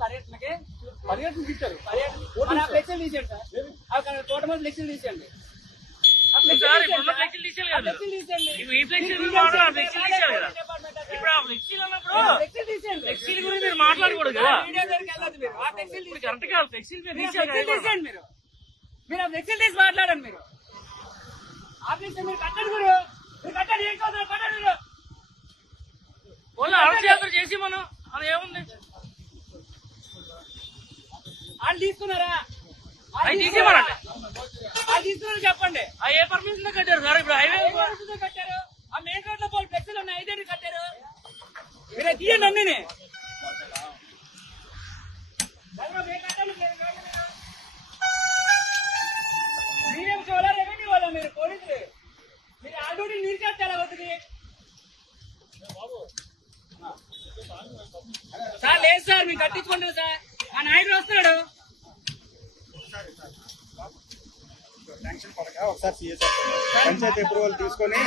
పర్యటనకి పర్యటన ఇచ్చారు పర్యటన తీసేయండి. సార్ అక్కడ తోట మీద ఫ్లెక్సీలు తీసేయండి. తీసేయండి గురించి మీరు మాట్లాడకూడదు. కరెక్ట్ మీరు. మీరు ఆ తీసేయాలి ఫ్లెక్సీలు కదా. తీసేయండి మీరు. మీరు ఆ ఫ్లెక్సీలు తీసి మాట్లాడండి మీరు. ఆఫీస్ మీరు కట్టండి మీరు. కట్టండి ఏం కాదు కట్టండి మీరు. చేసి మనం. అది ఏముంది? వాళ్ళు తీసుకున్నారా? తీసేయమనండి. వాళ్ళు తీసుకున్నారు చెప్పండి. ఆ ఏ పర్మిషన్ కట్టారు సార్? తీయండి అన్నీ మీరేం పోలీసులు. మీరు ఆల్రెడీ నిరికేస్తారు వద్దుకి? సార్ లేదు సార్ మీరు కట్టించుకుంటారు సార్. ఆ ఒకసారి సీఎస్ పంచాయతీ అప్రూవల్ తీసుకొని